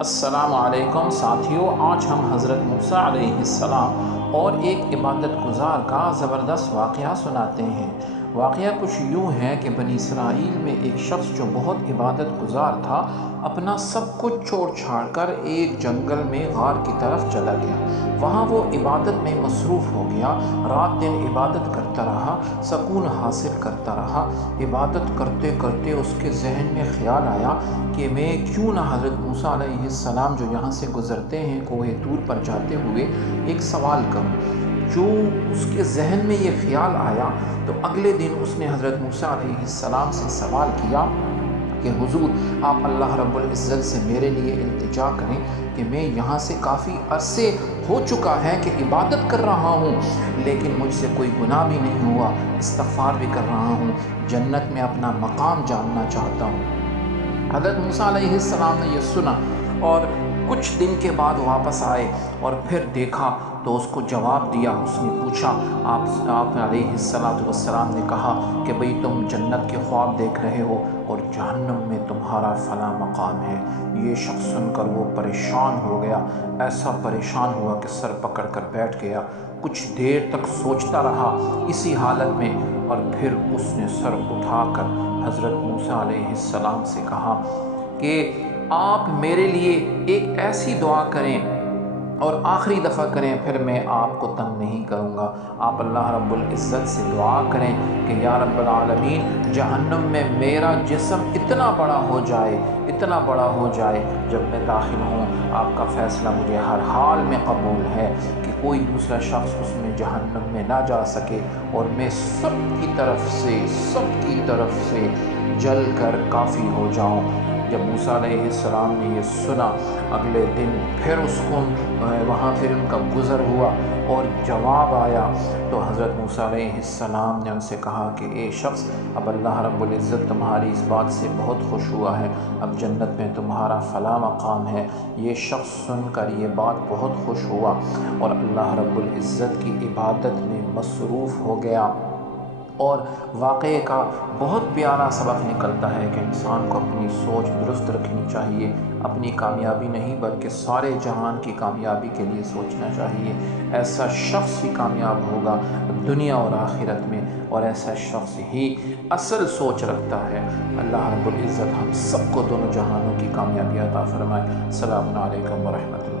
السلام علیکم ساتھیوں، آج ہم حضرت موسیٰ علیہ السلام اور ایک عبادت گزار کا زبردست واقعہ سناتے ہیں۔ واقعہ کچھ یوں ہے کہ بنی اسرائیل میں ایک شخص جو بہت عبادت گزار تھا، اپنا سب کچھ چھوڑ چھاڑ کر ایک جنگل میں غار کی طرف چلا گیا۔ وہاں وہ عبادت میں مصروف ہو گیا، رات دن عبادت کرتا رہا، سکون حاصل کرتا رہا۔ عبادت کرتے کرتے اس کے ذہن میں خیال آیا کہ میں کیوں نہ حضرت موسیٰ علیہ السلام جو یہاں سے گزرتے ہیں کوہ طور پر جاتے ہوئے ایک سوال کروں۔ جو اس کے ذہن میں یہ خیال آیا تو اگلے دن اس نے حضرت موسیٰ علیہ السلام سے سوال کیا کہ حضور، آپ اللہ رب العزت سے میرے لیے التجا کریں کہ میں یہاں سے کافی عرصے ہو چکا ہے کہ عبادت کر رہا ہوں، لیکن مجھ سے کوئی گناہ بھی نہیں ہوا، استغفار بھی کر رہا ہوں، جنت میں اپنا مقام جاننا چاہتا ہوں۔ حضرت موسیٰ علیہ السلام نے یہ سنا اور کچھ دن کے بعد واپس آئے اور پھر دیکھا تو اس کو جواب دیا۔ اس نے پوچھا، آپ علیہ السلام نے کہا کہ بھئی تم جنت کے خواب دیکھ رہے ہو اور جہنم میں تمہارا فلاں مقام ہے۔ یہ شخص سن کر وہ پریشان ہو گیا، ایسا پریشان ہوا کہ سر پکڑ کر بیٹھ گیا۔ کچھ دیر تک سوچتا رہا اسی حالت میں، اور پھر اس نے سر اٹھا کر حضرت موسیٰ علیہ السلام سے کہا کہ آپ میرے لیے ایک ایسی دعا کریں اور آخری دفعہ کریں، پھر میں آپ کو تنگ نہیں کروں گا۔ آپ اللہ رب العزت سے دعا کریں کہ یا رب العالمین، جہنم میں میرا جسم اتنا بڑا ہو جائے جب میں داخل ہوں، آپ کا فیصلہ مجھے ہر حال میں قبول ہے کہ کوئی دوسرا شخص اس میں جہنم میں نہ جا سکے، اور میں سب کی طرف سے جل کر کافی ہو جاؤں۔ جب موسیٰ علیہ السلام نے یہ سنا، اگلے دن پھر اس کو وہاں پھر ان کا گزر ہوا اور جواب آیا، تو حضرت موسیٰ علیہ السلام نے ان سے کہا کہ اے شخص، اب اللہ رب العزت تمہاری اس بات سے بہت خوش ہوا ہے، اب جنت میں تمہارا فلاں مقام ہے۔ یہ شخص سن کر یہ بات بہت خوش ہوا اور اللہ رب العزت کی عبادت میں مصروف ہو گیا۔ اور واقعے کا بہت پیارا سبق نکلتا ہے کہ انسان کو اپنی سوچ درست رکھنی چاہیے، اپنی کامیابی نہیں بلکہ سارے جہان کی کامیابی کے لیے سوچنا چاہیے۔ ایسا شخص ہی کامیاب ہوگا دنیا اور آخرت میں، اور ایسا شخص ہی اصل سوچ رکھتا ہے۔ اللہ رب العزت ہم سب کو دونوں جہانوں کی کامیابی عطا فرمائے۔ السلام علیکم ورحمۃ اللہ۔